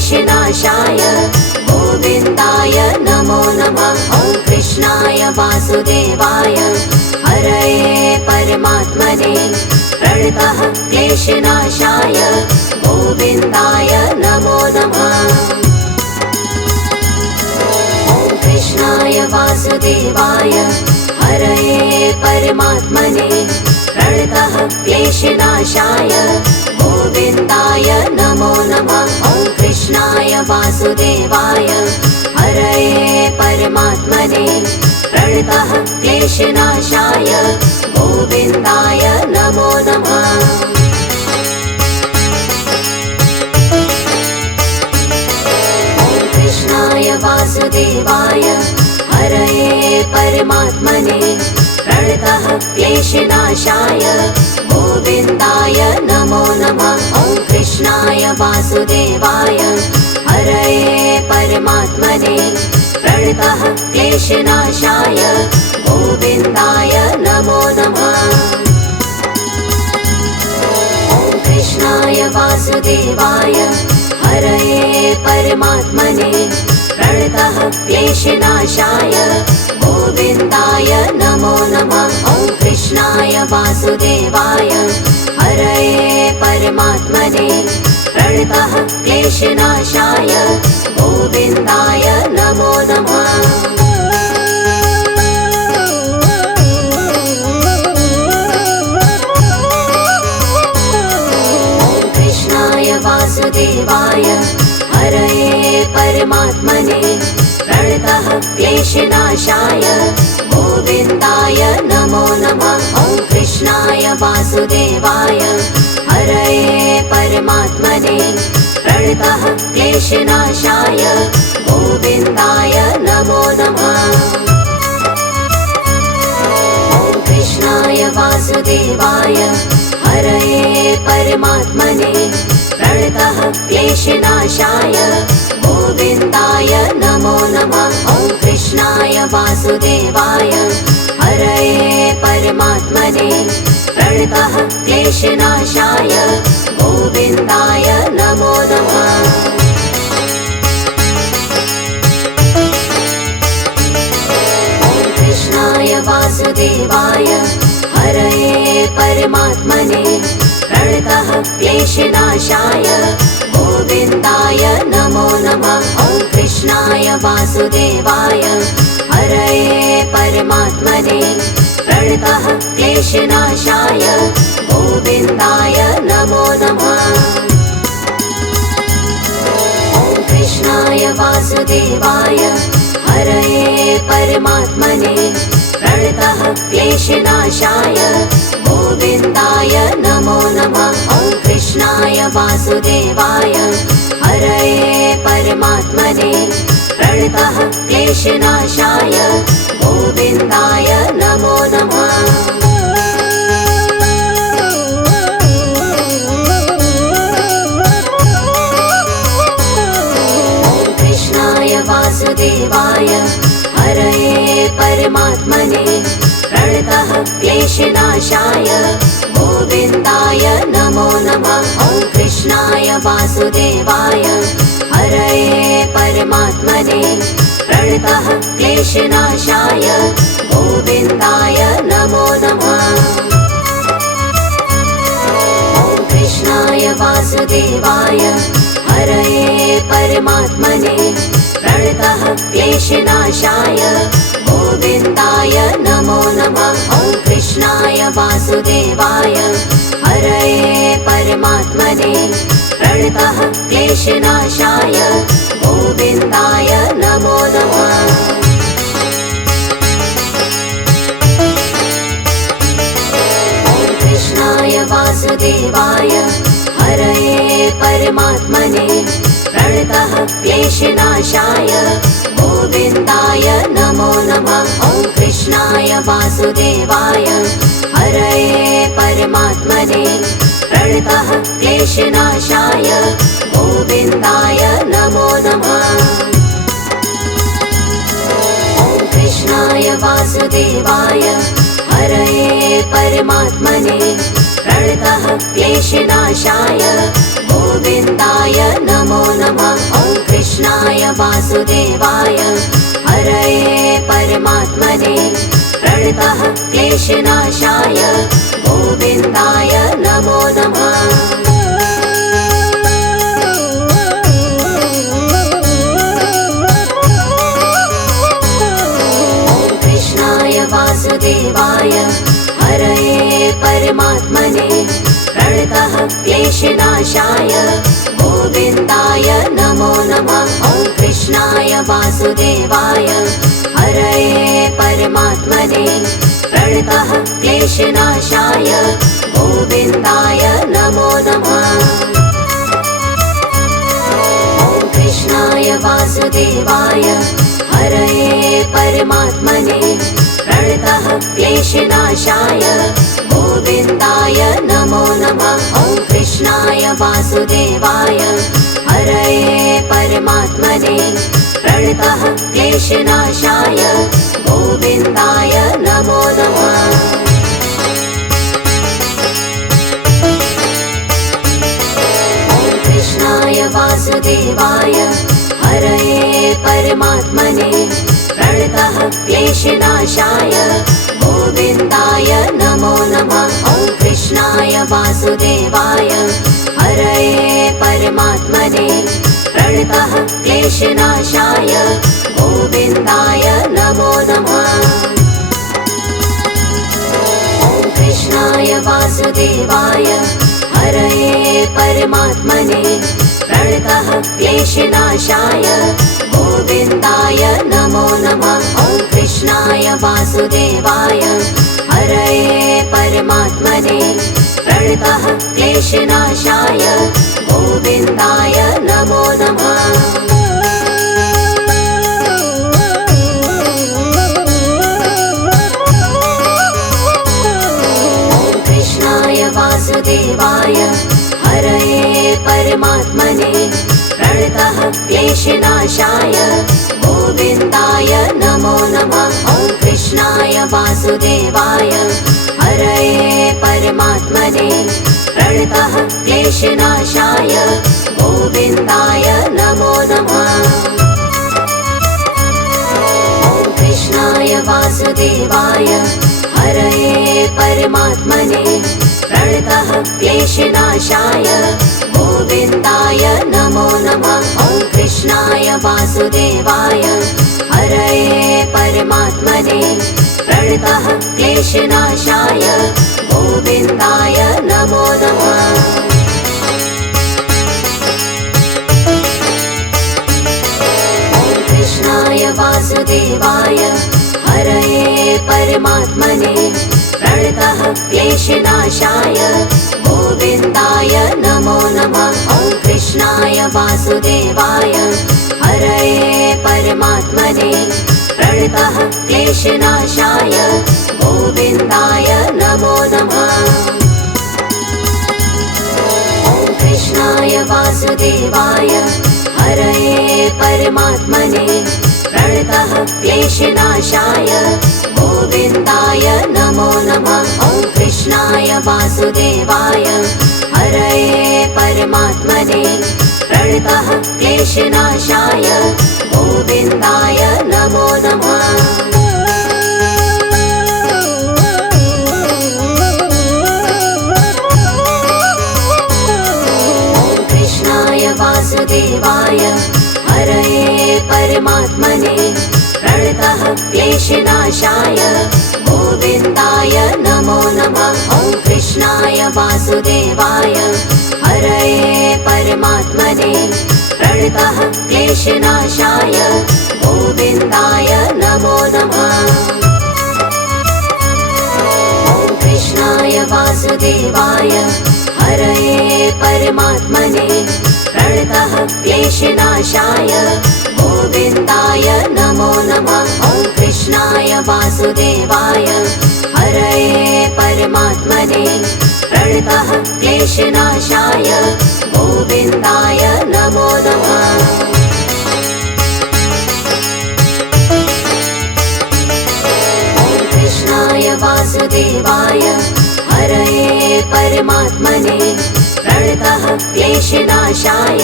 क्लेशनाशाय गोविन्दाय नमो नमः। ॐ कृष्णाय वासुदेवाय हरये परमात्मने प्रणतः क्लेशनाशाय गोविन्दाय नमो नमः। ॐ कृष्णाय वासुदेवाय हरये परमात्मने प्रणतः क्लेशनाशाय गोविन्दाय नमो नमः। ॐ कृष्णाय वासुदेवाय हरये परमात्मने प्रणतः क्लेशनाशाय गोविन्दाय नमो नमः। ॐ कृष्णाय वासुदेवाय हरये परमात्मने प्रणतः क्लेशनाशाय गोविन्दाय नमो नमः। ॐ कृष्णाय वासुदेवाय हरये परमात्मने प्रणतः क्लेशनाशाय गोविन्दाय नमो नमः। ॐ कृष्णाय वासुदेवाय हरये परमात्मने प्रणतः क्लेशनाशाय गोविन्दाय नमो नमः। ॐ कृष्णाय वासुदेवाय हरये परमात्मने प्रणतः क्लेशनाशाय गोविन्दाय नमो नमः। ॐ कृष्णाय वासुदेवाय हरये परमात्मने प्रणतः क्लेशनाशाय गोविन्दाय नमो नमः। ॐ कृष्णाय वासुदेवाय हरये परमात्मने प्रणतः क्लेशनाशाय गोविन्दाय नमो नमः। ॐ कृष्णाय वासुदेवाय हरये परमात्मने प्रणतः क्लेशनाशाय गोविन्दाय नमो नमः। ॐ कृष्णाय वासुदेवाय हरये परमात्मने प्रणतः क्लेशनाशाय गोविन्दाय नमो नमः। ॐ कृष्णाय वासुदेवाय हरये परमात्मने प्रणतः क्लेशनाशाय गोविन्दाय नमो नमः। ॐ कृष्णाय वासुदेवाय हरये परमात्मने प्रणतः क्लेशनाशाय गोविन्दाय नमो नमः। ॐ कृष्णाय वासुदेवाय हरये परमात्मने प्रणतः क्लेशनाशाय गोविन्दाय नमो नमः। ॐ कृष्णाय वासुदेवाय हरये परमात्मने प्रणतः क्लेशनाशाय गोविन्दाय नमो नमः। ॐ कृष्णाय वासुदेवाय हरये परमात्मने प्रणतः क्लेशनाशाय गोविन्दाय नमो नमः। ॐ कृष्णाय वासुदेवाय हरये परमात्मने प्रणतः क्लेशनाशाय गोविन्दाय नमो नमः। ॐ कृष्णाय वासुदेवाय हरये परमात्मने प्रणतः क्लेशनाशाय गोविन्दाय नमो नमः। ॐ कृष्णाय वासुदेवाय हरये परमात्मने प्रणतः क्लेशनाशाय गोविन्दाय नमो नमः। ॐ कृष्णाय वासुदेवाय हरये परमात्मने प्रणतः क्लेशनाशाय गोविन्दाय नमो नमः। ॐ कृष्णाय वासुदेवाय हरये परमात्मने प्रणतः क्लेशनाशाय गोविन्दाय नमो नमः। ॐ कृष्णाय वासुदेवाय हरये परमात्मने प्रणतः क्लेशनाशाय गोविन्दाय नमो नमः। वासुदेवाय हरये परमात्मने प्रणतः क्लेशनाशाय गोविन्दाय नमो नमः। वासुदेवाय हरये परमात्मने प्रणतः क्लेशनाशाय गोविन्दाय नमो नमः। ॐ कृष्णाय वासुदेवाय हरये परमात्मने प्रणतः क्लेशनाशाय गोविन्दाय नमो नमः। ॐ कृष्णाय वासुदेवाय हरये परमात्मने प्रणतः क्लेशनाशाय गोविन्दाय नमो नमः। ॐ कृष्णाय वासुदेवाय हरये परमात्मने प्रणतः क्लेशनाशाय गोविन्दाय नमो नमः। ॐ कृष्णाय वासुदेवाय हरये परमात्मने प्रणतः क्लेशनाशाय गोविन्दाय नमो नमः। ॐ कृष्णाय वासुदेवाय हरये परमात्मने प्रणतः क्लेशनाशाय गोविन्दाय नमो नमः। ॐ कृष्णाय वासुदेवाय हरये परमात्मने प्रणतः क्लेशनाशाय गोविन्दाय नमो नमः। ॐ कृष्णाय वासुदेवाय हरये परमात्मने प्रणतः क्लेशनाशाय गोविन्दाय नमो नमः। ॐ कृष्णाय वासुदेवाय हरये परमात्मने प्रणतः क्लेशनाशाय गोविन्दाय नमो नमः। ॐ कृष्णाय वासुदेवाय हरये परमात्मने प्रणतः क्लेशनाशाय गोविन्दाय नमो नमः। ॐ कृष्णाय वासुदेवाय हरये परमात्मने प्रणतः क्लेशनाशाय गोविन्दाय नमो नमः। ॐ कृष्णाय वासुदेवाय हरये परमात्मने प्रणतः क्लेशनाशाय गोविन्दाय नमो नमः। ॐ कृष्णाय वासुदेवाय हरये परमात्मने प्रणतः क्लेशनाशाय गोविन्दाय नमो नमः। ॐ कृष्णाय वासुदेवाय हरये परमात्मने प्रणतः क्लेशनाशाय गोविन्दाय नमो नमः। ॐ कृष्णाय वासुदेवाय हरये परमात्मने प्रणतः क्लेशनाशाय गोविन्दाय नमो नमः। ॐ कृष्णाय वासुदेवाय हरये परमात्मने प्रणतः क्लेशनाशाय गोविन्दाय नमो नमः। ॐ कृष्णाय वासुदेवाय हरये परमात्मने प्रणतः क्लेशनाशाय गोविन्दाय नमो नमः। ॐ कृष्णाय वासुदेवाय हरये परमात्मने प्रणतः क्लेशनाशाय गोविन्दाय नमो नमः। ॐ कृष्णाय वासुदेवाय हरये परमात्मने प्रणतः क्लेशनाशाय गोविन्दाय नमो नमः। ॐ कृष्णाय वासुदेवाय हरये परमात्मने प्रणतः क्लेशनाशाय गोविन्दाय नमो नमः। ॐ कृष्णाय वासुदेवाय हरये परमात्मने प्रणतः क्लेशनाशाय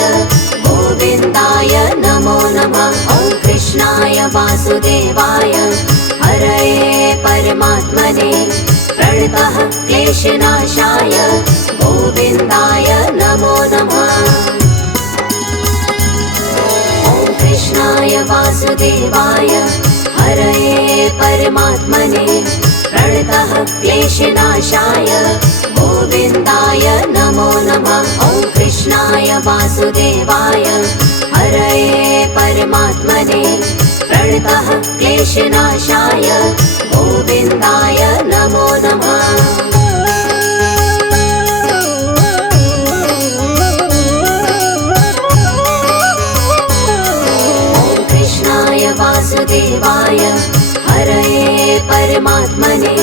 गोविन्दाय नमो नमः। वासुदेवाय हरये परमात्मने प्रणतः क्लेशनाशाय गोविन्दाय नमो नमः। ॐ कृष्णाय वासुदेवाय हरये परमात्मने प्रणतः क्लेशनाशाय गोविन्दाय नमो नमः। ॐ कृष्णाय वासुदेवाय हरये परमात्मने प्रणतः क्लेशनाशाय गोविन्दाय नमो नमः। ॐ कृष्णाय वासुदेवाय हरये परमात्मने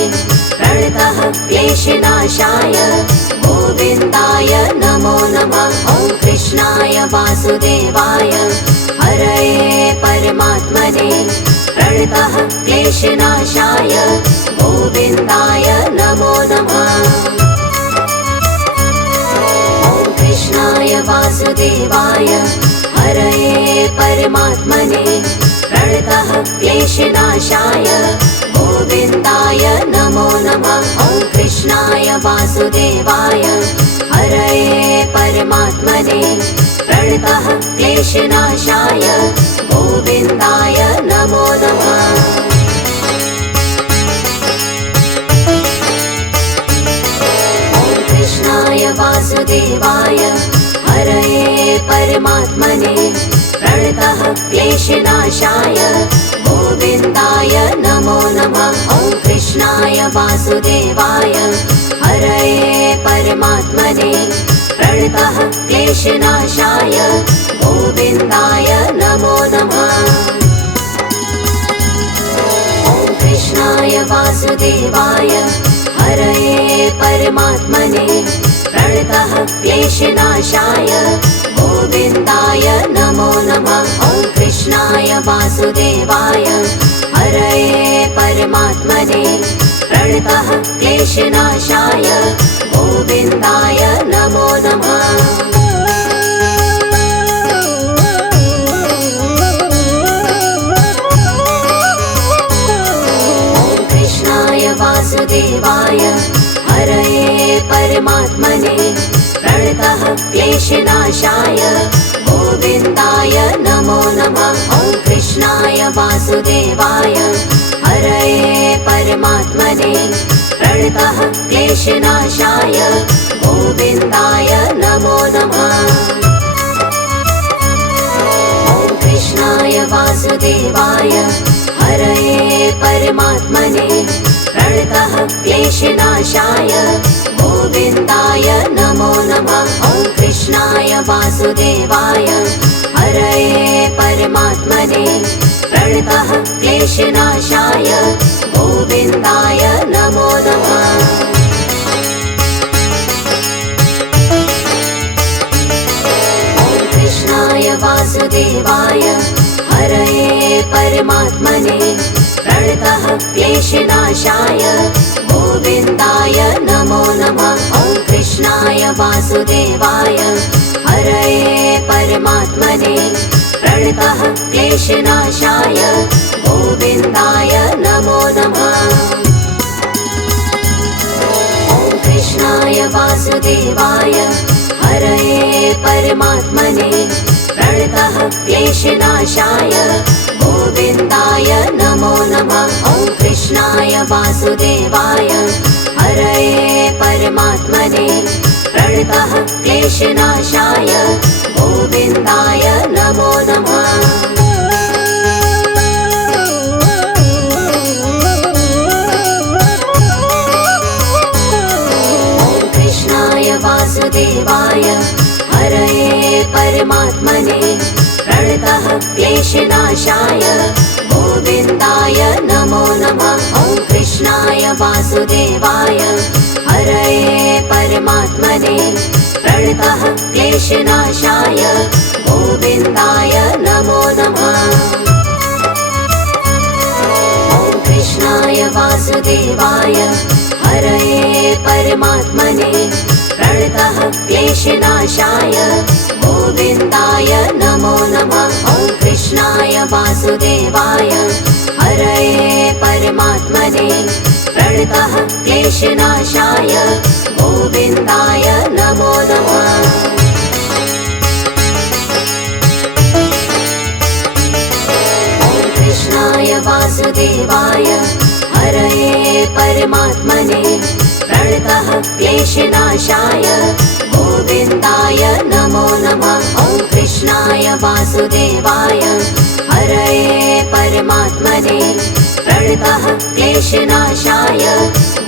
प्रणतः क्लेशनाशाय गोविन्दाय नमो नमः। ॐ कृष्णाय वासुदेवाय हरये परमात्मने प्रणतः क्लेशनाशाय गोविन्दाय नमो नमः। ॐ कृष्णाय वासुदेवाय हरये परमात्मने प्रणतः क्लेशनाशाय गोविन्दाय नमो नमः। ॐ कृष्णाय वासुदेवाय हरये परमात्मने प्रणतः क्लेशनाशाय गोविन्दाय नमो नमः। ॐ कृष्णाय वासुदेवाय हरये परमात्मने प्रणतः क्लेशनाशाय गोविन्दाय नमो नमः। ॐ कृष्णाय वासुदेवाय हरये परमात्मने प्रणतः क्लेशनाशाय गोविन्दाय नमो नमः। ॐ कृष्णाय वासुदेवाय हरये परमात्मने प्रणतः क्लेशनाशाय गोविन्दाय नमो नमः। ॐ कृष्णाय वासुदेवाय हरये परमात्मने प्रणतः क्लेशनाशाय गोविन्दाय नमो नमः। ॐ कृष्णाय वासुदेवाय हरये परमात्मने प्रणतः क्लेशनाशाय गोविन्दाय नमो नमः। ॐ कृष्णाय वासुदेवाय हरये परमात्मने प्रणतः क्लेशनाशाय गोविन्दाय नमो नमः। ॐ कृष्णाय वासुदेवाय हरये परमात्मने प्रणतः क्लेशनाशाय गोविन्दाय नमो नमः। ॐ कृष्णाय वासुदेवाय हरये परमात्मने प्रणतः क्लेशनाशाय गोविन्दाय नमो नमः। ॐ कृष्णाय वासुदेवाय हरये परमात्मने प्रणतः क्लेशनाशाय गोविन्दाय नमो नमः। ॐ कृष्णाय वासुदेवाय हरये परमात्मने प्रणतः क्लेशनाशाय गोविन्दाय नमो नमः। ॐ कृष्णाय वासुदेवाय हरये परमात्मने प्रणतः क्लेशनाशाय गोविन्दाय नमो नमः। ॐ कृष्णाय वासुदेवाय हरये परमात्मने प्रणतः क्लेशनाशाय गोविन्दाय नमो नमः। ॐ कृष्णाय वासुदेवाय हरये परमात्मने प्रणतः क्लेशनाशाय गोविन्दाय नमो नमः। ॐ कृष्णाय वासुदेवाय हरये परमात्मने प्रणतः क्लेशनाशाय गोविन्दाय नमो नमः। ॐ कृष्णाय वासुदेवाय हरये परमात्मने प्रणतः क्लेशनाशाय गोविन्दाय नमो नमः। ॐ कृष्णाय कृष्णाय वासुदेवाय हरये परमात्मने प्रणतः क्लेशनाशाय गोविन्दाय नमो नमः। कृष्णाय वासुदेवाय हरये परमात्मने प्रणतः क्लेशनाशाय गोविन्दाय नमो नमः। ॐ कृष्णाय वासुदेवाय हरये परमात्मने प्रणतः क्लेशनाशाय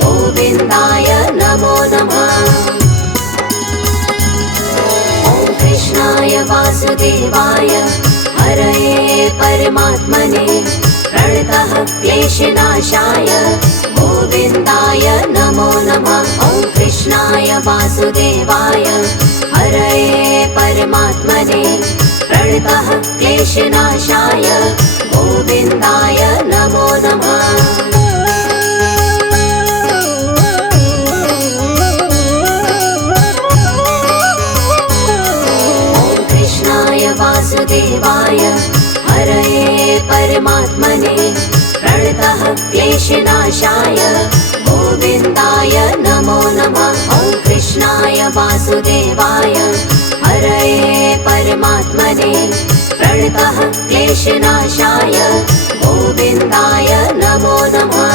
गोविन्दाय नमो नमः। ॐ कृष्णाय वासुदेवाय हरये परमात्मने प्रणतः क्लेशनाशाय गोविन्दाय नमो नमः। ॐ कृष्णाय वासुदेवाय हरये परमात्मने प्रणतः क्लेशनाशाय गोविन्दाय नमो नमः। वासुदेवाय हरये परमात्मने प्रणतः क्लेशनाशाय गोविन्दाय नमो नमः। ॐ कृष्णाय वासुदेवाय हरये परमात्मने प्रणतः क्लेशनाशाय गोविन्दाय नमो नमः।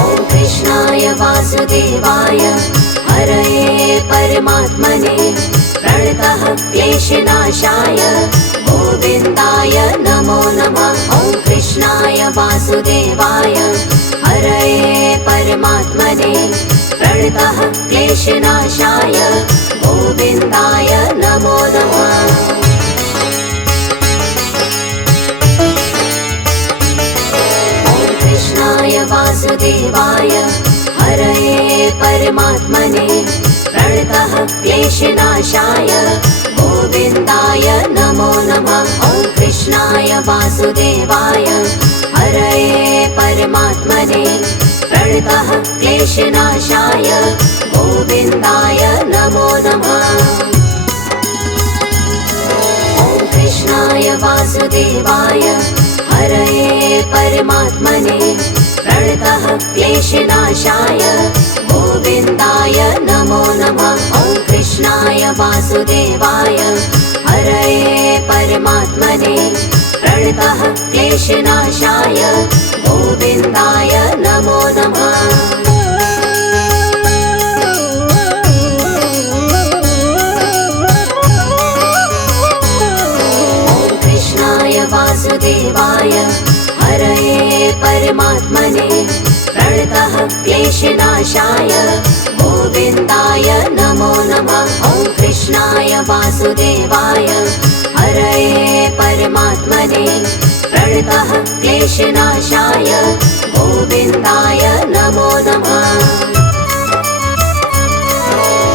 ॐ कृष्णाय वासुदेवाय हरये परमात्मने प्रणतः क्लेशनाशाय गोविन्दाय नमो नमः। ॐ कृष्णाय वासुदेवाय हरये परमात्मने प्रणतः क्लेशनाशाय गोविन्दाय नमो नमः। ॐ कृष्णाय वासुदेवाय हरये परमात्मने प्रणतः क्लेशनाशाय गोविन्दाय नमो नमः। ॐ कृष्णाय वासुदेवाय हरये परमात्मने प्रणतः क्लेशनाशाय गोविन्दाय नमो नमः। ॐ कृष्णाय वासुदेवाय हरये परमात्मने प्रणतः क्लेशनाशाय गोविन्दाय नमो नमः। ॐ कृष्णाय वासुदेवाय हरये परमात्मने प्रणतः क्लेशनाशाय गोविन्दाय नमो नमः। ॐ कृष्णाय वासुदेवाय हरये परमात्मने प्रणतः क्लेशनाशाय गोविन्दाय नमो नमः। ॐ कृष्णाय वासुदेवाय हरये परमात्मने प्रणतः क्लेशनाशाय गोविन्दाय नमो नमः।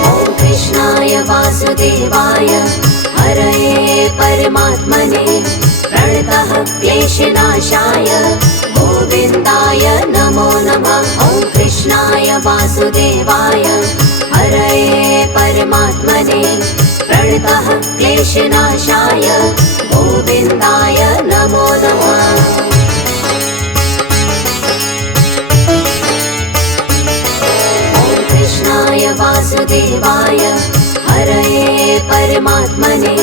ॐ कृष्णाय वासुदेवाय हरये परमात्मने प्रणतः क्लेशनाशाय गोविन्दाय नमो नमः। ॐ कृष्णाय वासुदेवाय हरये परमात्मने प्रणतः क्लेशनाशाय गोविन्दाय नमो नमः। ॐ कृष्णाय वासुदेवाय हरये परमात्मने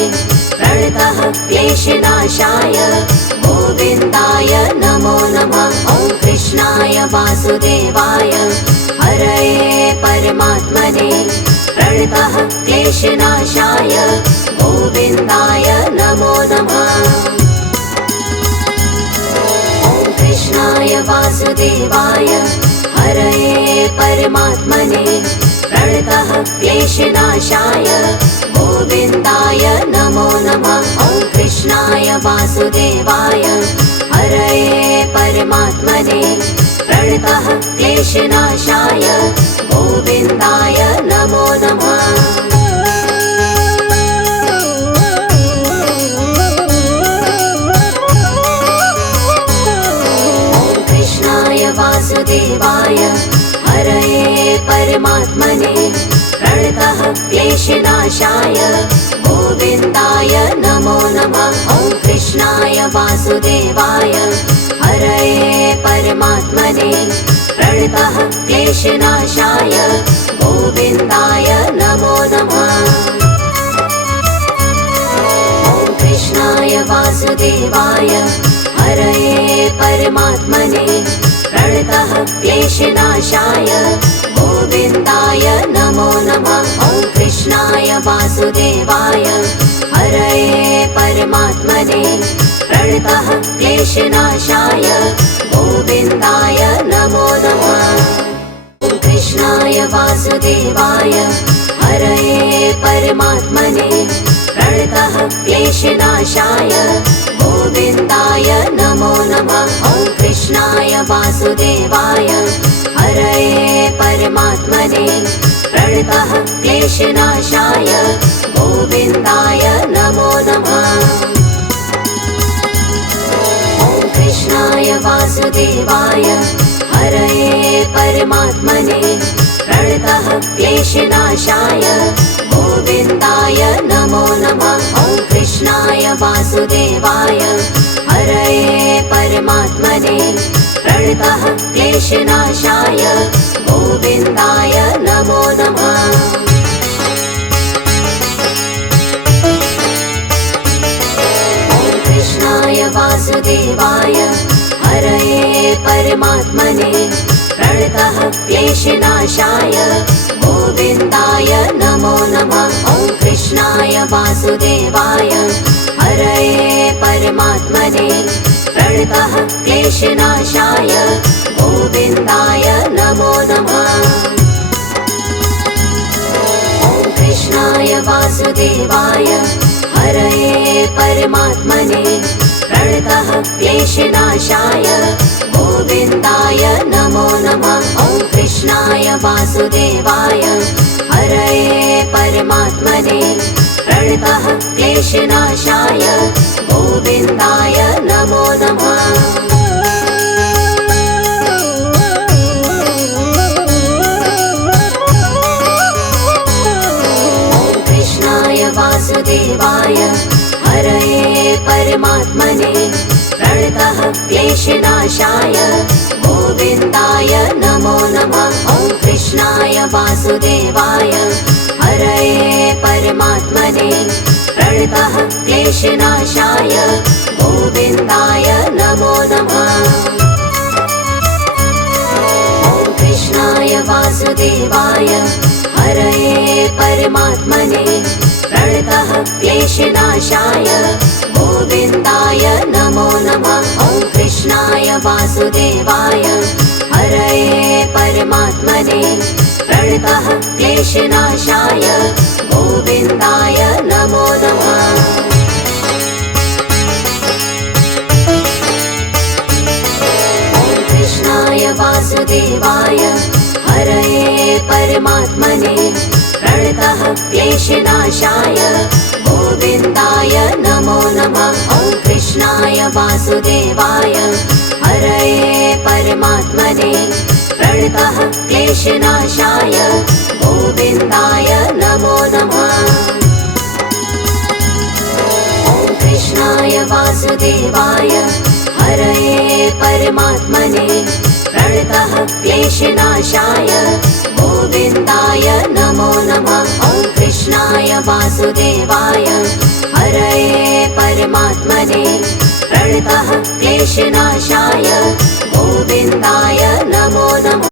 प्रणतः क्लेशनाशाय गोविन्दाय नमो नमः। ॐ कृष्णाय वासुदेवाय हरये परमात्मने प्रणतः क्लेशनाशाय गोविन्दाय नमो नमः। ॐ कृष्णाय वासुदेवाय हरये परमात्मने प्रणतः क्लेशनाशाय गोविन्दाय नमो नमः। ॐ कृष्णाय वासुदेवाय हरये परमात्मने प्रणतः क्लेशनाशाय गोविन्दाय नमो नमः। ॐ कृष्णाय वासुदेवाय हरये परमात्मने प्रणतः क्लेशनाशाय गोविन्दाय नमो वासुदेवाय हरये परमात्मने प्रणतः क्लेशनाशाय गोविन्दाय नमो नमः। ॐ कृष्णाय वासुदेवाय हरये परमात्मने प्रणतः क्लेशनाशाय गोविन्दाय नमो नमः। ॐ कृष्णाय वासुदेवाय हरये परमात्मने प्रणतः क्लेशनाशाय गोविन्दाय नमो नमः। ॐ कृष्णाय वासुदेवाय हरये परमात्मने प्रणतः क्लेशनाशाय गोविन्दाय नमो नमः। ॐ कृष्णाय वासुदेवाय हरये परमात्मने प्रणतः क्लेशनाशाय गोविन्दाय नमो नमः। ॐ कृष्णाय वासुदेवाय हरये परमात्मने प्रणतः क्लेशनाशाय गोविन्दाय नमो नमः। ॐ कृष्णाय वासुदेवाय हरये परमात्मने प्रणतः क्लेशनाशाय गोविन्दाय नमो नमः। ॐ कृष्णाय वासुदेवाय हरये परमात्मने प्रणतः क्लेशनाशाय गोविन्दाय नमो नमः। ॐ कृष्णाय वासुदेवाय हरये परमात्मने प्रणतः क्लेशनाशाय गोविन्दाय नमो नमः। ॐ कृष्णाय वासुदेवाय हरये परमात्मने प्रणतः क्लेशनाशाय गोविन्दाय नमो नमः। ॐ कृष्णाय वासुदेवाय हरये परमात्मने प्रणतः क्लेशनाशाय गोविन्दाय नमो नमः। ॐ कृष्णाय वासुदेवाय हरये परमात्मने प्रणतः क्लेशनाशाय गोविन्दाय नमो नमः। ॐ कृष्णाय वासुदेवाय हरये परमात्मने प्रणतः क्लेशनाशाय गोविन्दाय नमो नमः। ॐ कृष्णाय वासुदेवाय हरये परमात्मने प्रणतः क्लेशनाशाय गोविन्दाय नमो नमः। ॐ कृष्णाय वासुदेवाय हरये परमात्मने प्रणतः क्लेशनाशाय गोविन्दाय नमो नमः। ॐ कृष्णाय वासुदेवाय हरये परमात्मने प्रणतः क्लेशनाशाय गोविन्दाय नमो नमः। ॐ कृष्णाय वासुदेवाय हरये परमात्मने प्रणतः क्लेशनाशाय गोविन्दाय नमो नमः। ॐ कृष्णाय वासुदेवाय हरये परमात्मने प्रणतः क्लेशनाशाय गोविन्दाय नमो नमः। ॐ कृष्णाय वासुदेवाय हरये परमात्मने प्रणतः क्लेशनाशाय गोविन्दाय नमो नमः।